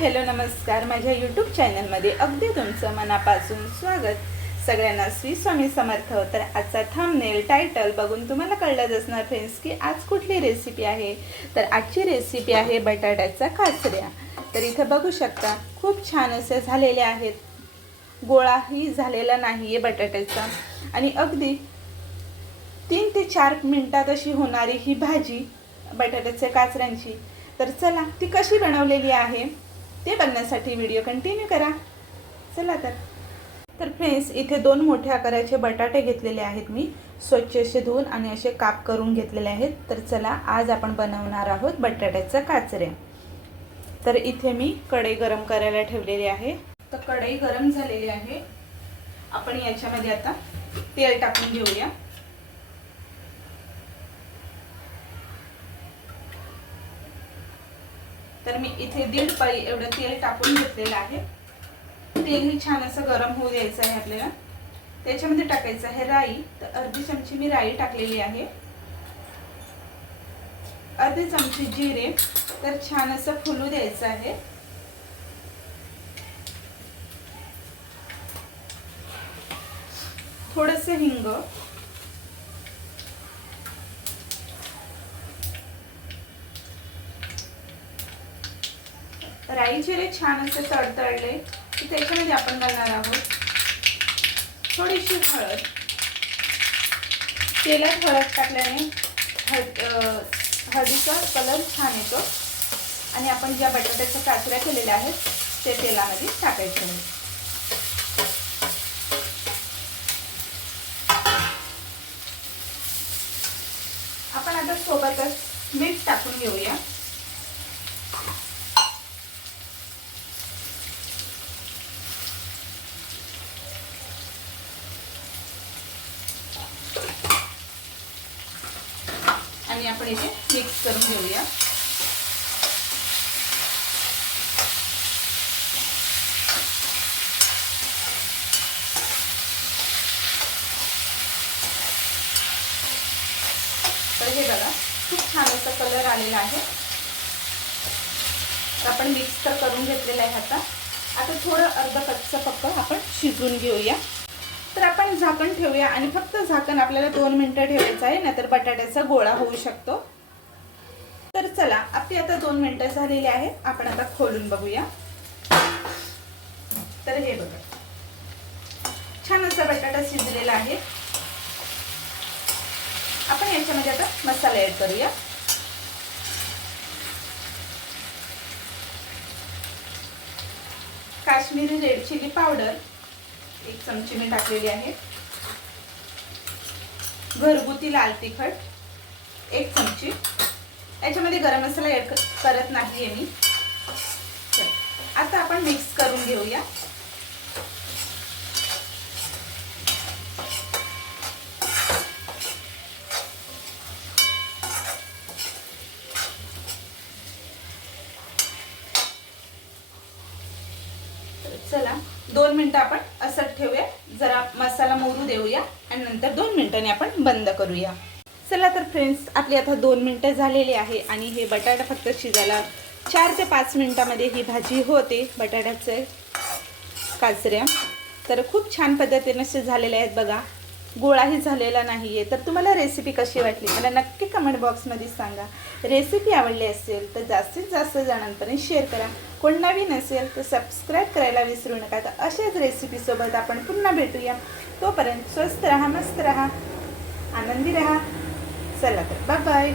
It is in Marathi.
हॅलो नमस्कार, माझ्या यूट्यूब चॅनलमध्ये अगदी तुमचं मनापासून स्वागत. सगळ्यांना श्री स्वामी समर्थ. तर आजचा थंबनेल टायटल बघून तुम्हाला कळलंच असणार फ्रेंड्स की आज कुठली रेसिपी आहे. तर आजची रेसिपी आहे बटाट्याच्या काचऱ्या. तर इथे बघू शकता खूप छान असे झालेले आहेत. गोळाही झालेला नाही आहे बटाट्याचा आणि अगदी 3 ते 4 मिनिटात अशी होणारी ही भाजी बटाट्याच्या काचऱ्यांची. तर चला ती कशी बनवलेली आहे ते बघण्यासाठी व्हिडिओ कंटिन्यू करा. चला तर फ्रेंड्स, इथे 2 मोठ्या आकाराचे बटाटे घेतलेले आहेत. मी स्वच्छ असे धुवून आणि असे काप करून घेतलेले आहेत. तर चला आज आपण बनवणार आहोत बटाट्याच्या काचऱ्या. तर इथे मी कढई गरम करायला ठेवलेली आहे. तर कढई गरम झालेली आहे. आपण याच्यामध्ये आता तेल टाकून घेऊया. तर मी इथे 1.5 पळी एवढं तेल टाकून घेतलेलं आहे. तेलही छान असं गरम होऊ द्यायचं आहे आपल्याला. त्याच्यामध्ये टाकायचं आहे राई. तर अर्धी चमची मी राई टाकलेली आहे. अर्धी चमची जिरे. तर छान असं फुलू द्यायचं आहे. थोडंसं हिंग, राई जिरे छान असे तडतडले की त्याच्यामध्ये आपण घालणार आहोत थोडीशी हळद. तेलात हळद टाकल्याने हळदीचा कलर छान येतो. आणि आपण ज्या बटाट्याच्या काचऱ्या केलेल्या आहेत ते तेलामध्ये टाकायचे आहेत. आपण आता सोबतच मीठ टाकून घेऊया. आणि आपण इथे मिक्स करून घेऊया. तर हे बघा खूप छान असा कलर आलेला आहे. तर आपण मिक्स तर करून घेतलेला आहे. आता थोडं अर्ध कच्चं फक्त आपण शिजवून घेऊया. तर आपण झाकण ठेवूया आणि फक्त झाकण आपल्याला 2 मिनिटं ठेवायचं आहे, नाहीतर बटाट्याचा गोळा होऊ शकतो. तर चला आपली आता 2 मिनिटं झालेली आहे. आपण आता खोलून बघूया. तर हे बघा छान असा बटाटा शिजलेला आहे. आपण याच्यामध्ये आता मसाला ऍड करूया. काश्मीरी रेड चिली पावडर 1 चमची मी टाकलेली आहे. घरगुती लाल तिखट 1 चमची. याच्यामध्ये गरम मसाला ऍड करत नाहीये मी. आता आपण मिक्स करून घेऊया. चला 2 मिनिटं आपण असंच ठेवूया. जरा मसाला मोरू देऊया आणि नंतर 2 मिनिटांनी आपण बंद करूया. चला तर फ्रेंड्स, आपली आता 2 मिनिटं झालेली आहे आणि हे बटाटा फक्त शिजायला 4 ते 5 मिनिटांमध्ये ही भाजी होते बटाट्याचे काचऱ्या. तर खूप छान पद्धतीने झालेले आहेत बघा. गोळाही झालेला नाही आहे. तर तुम्हाला रेसिपी कशी वाटली मला नक्की कमेंट बॉक्समध्ये सांगा. रेसिपी आवडली असेल तर जास्तीत जास्त जणांपर्यंत शेअर करा. कोण नवीन असेल तर सबस्क्राईब करायला विसरू नका. तर अशाच रेसिपीसोबत आपण पुन्हा भेटूया. तोपर्यंत स्वस्त राहा, मस्त राहा, आनंदी राहा. चला तर बाय बाय.